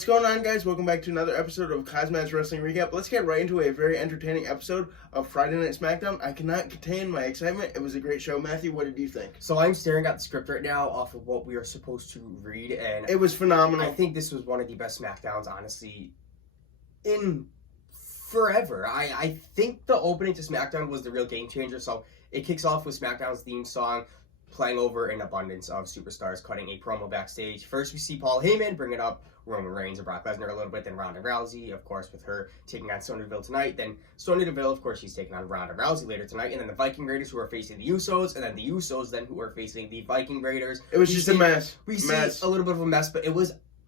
What's going on, guys? Welcome back to another episode of KozMatt's Wrestling Recap. Let's get right into a very entertaining episode of Friday Night SmackDown. I cannot contain my excitement. It was a great show. Matthew, what did you think? So I'm staring at the script right now off of what we are supposed to read, and It was phenomenal. I think this was one of the best SmackDowns, honestly, in forever. I think the opening to SmackDown was the real game changer. So it kicks off with SmackDown's theme song playing over an abundance of superstars cutting a promo backstage. First, we see Paul Heyman bringing up Roman Reigns and Brock Lesnar a little bit, then Ronda Rousey, of course, with her taking on Sonya Deville tonight. Then Sonya Deville, of course, she's taking on Ronda Rousey later tonight. And then the Viking Raiders, who are facing the Usos, and then the Usos, then who are facing the Viking Raiders. It was just a mess. We see a little bit of a mess, but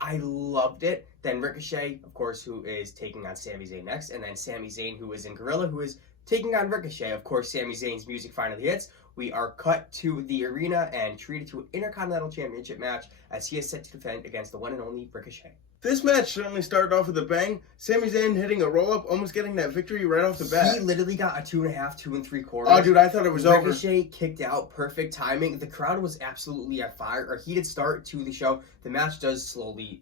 I loved it. Then Ricochet, of course, who is taking on Sami Zayn next. And then Sami Zayn, who is in Gorilla, who is taking on Ricochet. Of course, Sami Zayn's music finally hits. We are cut to the arena and treated to an Intercontinental Championship match as he is set to defend against the one and only Ricochet. This match certainly started off with a bang. Sami Zayn hitting a roll-up, almost getting that victory right off the bat. He literally got a 2.5, 2 3/4. Oh, dude, I thought it was over. Ricochet kicked out, perfect timing. The crowd was absolutely on fire. A heated start to the show. The match does slowly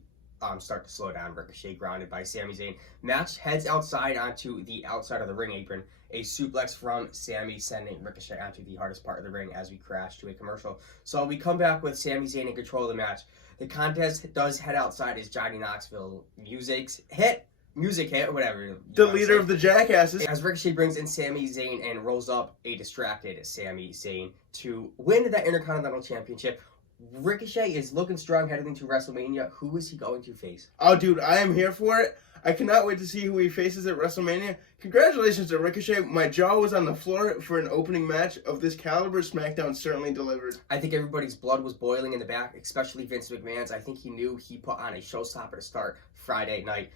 start to slow down. Ricochet grounded by Sami Zayn. Match heads outside onto the outside of the ring apron. A suplex from Sami sending Ricochet onto the hardest part of the ring as we crash to a commercial. So we come back with Sami Zayn in control of the match. The contest does head outside as Johnny Knoxville music hit, or whatever. The leader of the Jackasses. As Ricochet brings in Sami Zayn and rolls up a distracted Sami Zayn to win that Intercontinental Championship. Ricochet is looking strong heading into WrestleMania. Who is he going to face? Oh, dude, I am here for it. I cannot wait to see who he faces at WrestleMania. Congratulations to Ricochet. My jaw was on the floor for an opening match of this caliber. SmackDown certainly delivered. I think everybody's blood was boiling in the back, especially Vince McMahon's. I think he knew he put on a showstopper to start Friday night.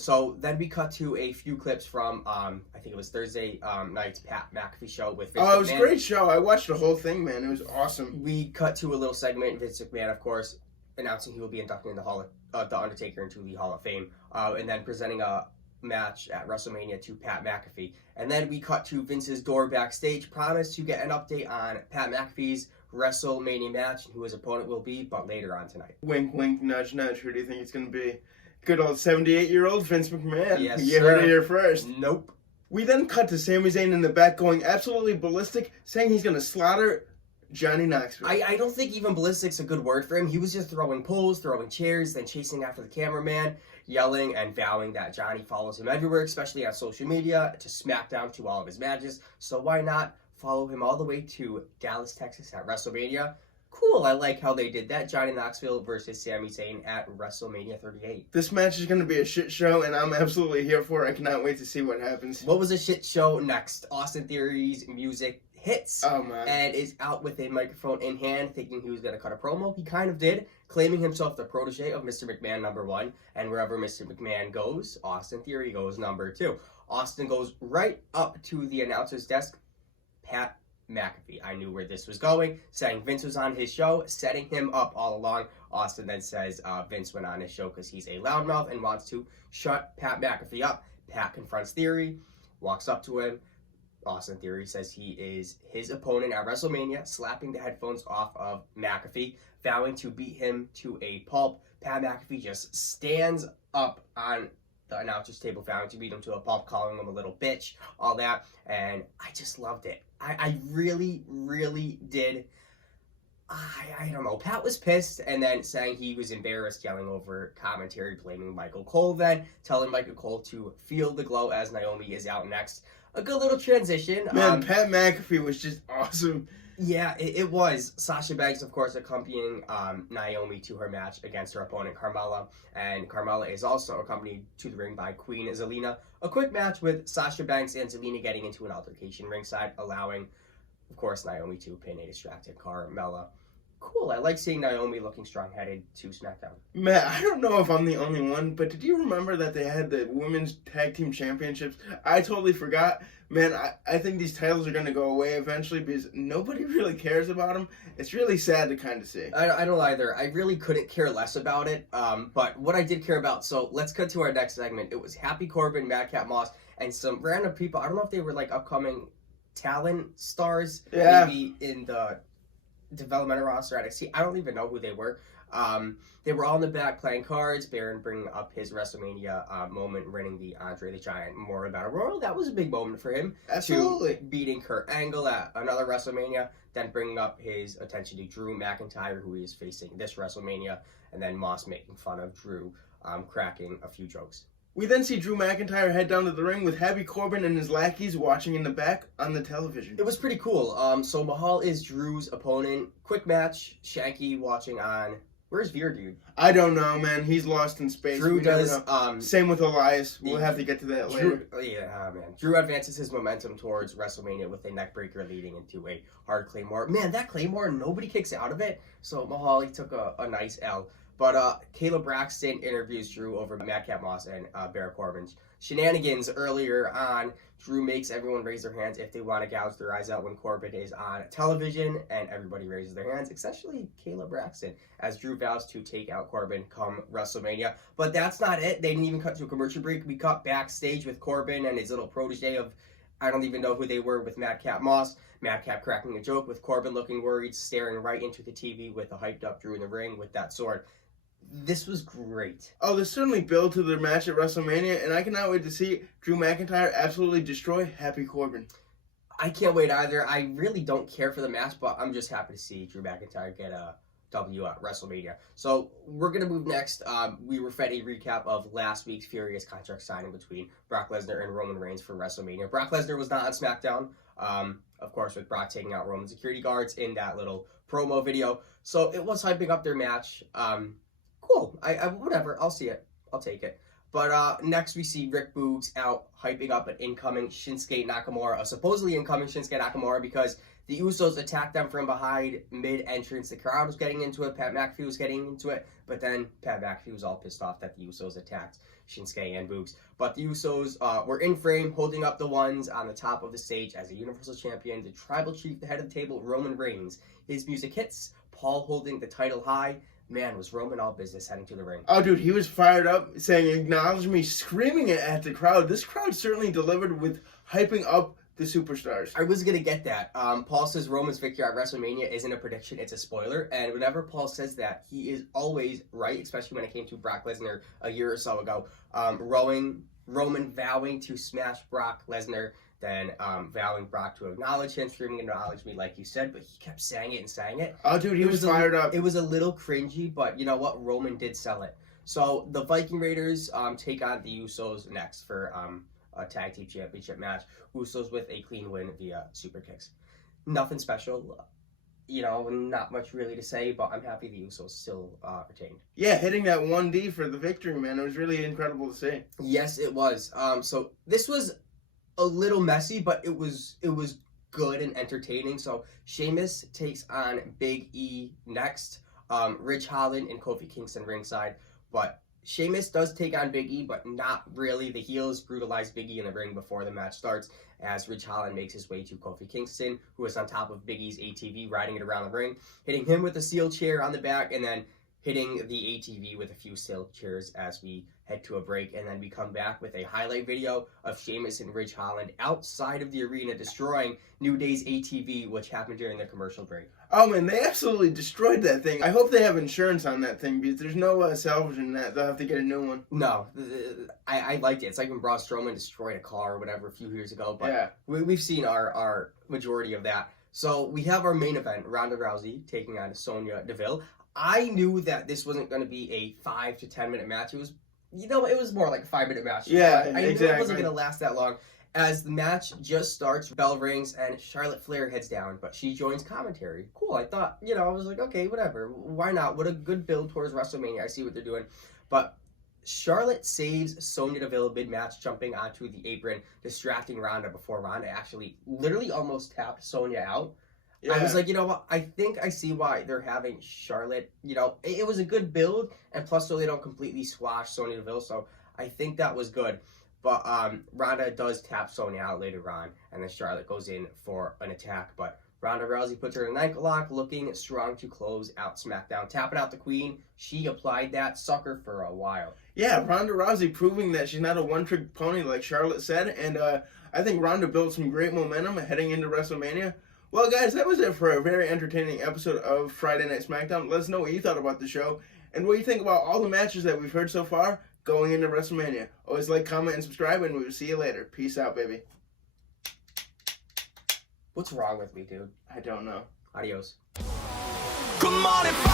So then we cut to a few clips from, I think it was Thursday night's Pat McAfee show with Vince McMahon. Oh, it was a great show. I watched the whole thing, man. It was awesome. We cut to a little segment. Vince McMahon, of course, announcing he will be inducting the Undertaker into the Hall of Fame, and then presenting a match at WrestleMania to Pat McAfee. And then we cut to Vince's door backstage, promised to get an update on Pat McAfee's WrestleMania match and who his opponent will be, but later on tonight. Wink, wink, nudge, nudge. Who do you think it's going to be? Good old 78-year-old Vince McMahon. Yes, you heard it here first. Nope. We then cut to Sami Zayn in the back going absolutely ballistic, saying he's going to slaughter Johnny Knoxville. I don't think even ballistic's a good word for him. He was just throwing poles, throwing chairs, then chasing after the cameraman, yelling and vowing that Johnny follows him everywhere, especially on social media, to SmackDown, to all of his matches. So why not follow him all the way to Dallas, Texas at WrestleMania? Cool, I like how they did that. Johnny Knoxville versus Sami Zayn at WrestleMania 38. This match is going to be a shit show, and I'm absolutely here for it. I cannot wait to see what happens. What was a shit show next? Austin Theory's music hits and is out with a microphone in hand, thinking he was going to cut a promo. He kind of did, claiming himself the protege of Mr. McMahon #1, and wherever Mr. McMahon goes, Austin Theory goes #2. Austin goes right up to the announcer's desk. Pat McAfee. I knew where this was going, saying Vince was on his show, setting him up all along. Austin then says Vince went on his show because he's a loudmouth and wants to shut Pat McAfee up. Pat confronts Theory, walks up to him. Austin Theory says he is his opponent at WrestleMania, slapping the headphones off of McAfee, vowing to beat him to a pulp. Pat McAfee just stands up on the announcer's table, vowing to beat him to a pulp, calling him a little bitch, all that, and I just loved it. I really, really did. I don't know. Pat was pissed and then saying he was embarrassed, yelling over commentary, blaming Michael Cole, then telling Michael Cole to feel the glow as Naomi is out next. A good little transition. Man, Pat McAfee was just awesome. Yeah, it was. Sasha Banks, of course, accompanying Naomi to her match against her opponent, Carmella. And Carmella is also accompanied to the ring by Queen Zelina. A quick match with Sasha Banks and Zelina getting into an altercation ringside, allowing, of course, Naomi to pin a distracted Carmella. Cool. I like seeing Naomi looking strong-headed to SmackDown. Matt, I don't know if I'm the only one, but did you remember that they had the Women's Tag Team Championships? I totally forgot. Man, I think these titles are going to go away eventually because nobody really cares about them. It's really sad to kind of see. I don't either. I really couldn't care less about it. But what I did care about, so let's cut to our next segment. It was Happy Corbin, Madcap Moss, and some random people. I don't know if they were like upcoming talent stars. Yeah. Maybe in the developmental roster at NXT. I don't even know who they were. They were all in the back playing cards. Baron bringing up his WrestleMania moment, winning the Andre the Giant Memorial Battle Royal. That was a big moment for him. Absolutely. Beating Kurt Angle at another WrestleMania, then bringing up his attention to Drew McIntyre, who he is facing this WrestleMania, and then Moss making fun of Drew, cracking a few jokes. We then see Drew McIntyre head down to the ring with Happy Corbin and his lackeys watching in the back on the television. It was pretty cool. So Mahal is Drew's opponent. Quick match. Shanky watching on... Where's Veer, dude? I don't know, man. He's lost in space. Drew does... Same with Elias. We'll have to get to that later. Man. Drew advances his momentum towards WrestleMania with a neckbreaker leading into a hard Claymore. Man, that Claymore, nobody kicks out of it. So Mahal, he took a nice L. But Caleb Braxton interviews Drew over Madcap Moss and Baron Corbin's shenanigans earlier on. Drew makes everyone raise their hands if they want to gouge their eyes out when Corbin is on television, and everybody raises their hands, especially Caleb Braxton, as Drew vows to take out Corbin come WrestleMania. But that's not it. They didn't even cut to a commercial break. We cut backstage with Corbin and his little protege of, I don't even know who they were, with Madcap Moss. Madcap cracking a joke with Corbin looking worried, staring right into the TV with a hyped up Drew in the ring with that sword. This was great. Oh, this certainly built to their match at WrestleMania, and I cannot wait to see Drew McIntyre absolutely destroy Happy Corbin. I can't wait either. I really don't care for the match, but I'm just happy to see Drew McIntyre get a W at WrestleMania. So we're going to move next. We were fed a recap of last week's furious contract signing between Brock Lesnar and Roman Reigns for WrestleMania. Brock Lesnar was not on SmackDown, of course, with Brock taking out Roman security guards in that little promo video. So it was hyping up their match. Cool. I whatever. I'll see it. I'll take it. But next we see Rick Boogs out hyping up an incoming Shinsuke Nakamura, a supposedly incoming Shinsuke Nakamura, because the Usos attacked them from behind mid-entrance. The crowd was getting into it. Pat McAfee was getting into it. But then Pat McAfee was all pissed off that the Usos attacked Shinsuke and Boogs. But the Usos were in frame, holding up the ones on the top of the stage as a Universal Champion. The Tribal Chief, the head of the table, Roman Reigns. His music hits. Paul holding the title high. Man, was Roman all business heading to the ring. Oh, dude, he was fired up, saying, "Acknowledge me," screaming it at the crowd. This crowd certainly delivered with hyping up the superstars. I was going to get that. Paul says Roman's victory at WrestleMania isn't a prediction, it's a spoiler. And whenever Paul says that, he is always right, especially when it came to Brock Lesnar a year or so ago. Roman vowing to smash Brock Lesnar, then vowing Brock to acknowledge him, screaming "acknowledge me," like you said, but he kept saying it and saying it. Oh, dude, he was fired up. It was a little cringy, but you know what? Roman did sell it. So the Viking Raiders take on the Usos next for a tag team championship match. Usos with a clean win via super kicks. Nothing special. Not much really to say, but I'm happy the Usos still retained. Yeah, hitting that 1D for the victory, man. It was really incredible to see. Yes, it was. So this was a little messy, but it was good and entertaining. So Sheamus takes on Big E next. Ridge Holland and Kofi Kingston ringside. But Sheamus does take on Big E, but not really. The heels brutalize Big E in the ring before the match starts, as Ridge Holland makes his way to Kofi Kingston, who is on top of Big E's ATV, riding it around the ring, hitting him with a steel chair on the back, and then hitting the ATV with a few steel chairs as we head to a break. And then we come back with a highlight video of Sheamus and Ridge Holland outside of the arena destroying New Day's ATV, which happened during the commercial break. Oh, man, they absolutely destroyed that thing. I hope they have insurance on that thing, because there's no salvaging that. They'll have to get a new one. No, I liked it. It's like when Braun Strowman destroyed a car or whatever a few years ago. But yeah, we've seen our majority of that. So we have our main event, Ronda Rousey taking on Sonya Deville. I knew that this wasn't going to be a 5 to 10 minute match. It was, it was more like a 5-minute match. Yeah, I knew it wasn't going to last that long. As the match just starts, bell rings, and Charlotte Flair heads down, but she joins commentary. Cool, I thought, I was like, okay, whatever. Why not? What a good build towards WrestleMania. I see what they're doing. But Charlotte saves Sonya Deville mid-match, jumping onto the apron, distracting Ronda before Ronda actually literally almost tapped Sonya out. Yeah. I was like, what? I think I see why they're having Charlotte. It was a good build, and plus so they don't completely squash Sonya Deville, so I think that was good. But Ronda does tap Sonya out later on, and then Charlotte goes in for an attack. But Ronda Rousey puts her in an ankle lock, looking strong to close out SmackDown. Tapping out the Queen. She applied that sucker for a while. Yeah, Ronda Rousey proving that she's not a one-trick pony like Charlotte said, and I think Ronda built some great momentum heading into WrestleMania. Well, guys, that was it for a very entertaining episode of Friday Night SmackDown. Let us know what you thought about the show. and what you think about all the matches that we've heard so far going into WrestleMania. Always like, comment, and subscribe, and we will see you later. Peace out, baby. What's wrong with me, dude? I don't know. Adios. Come on and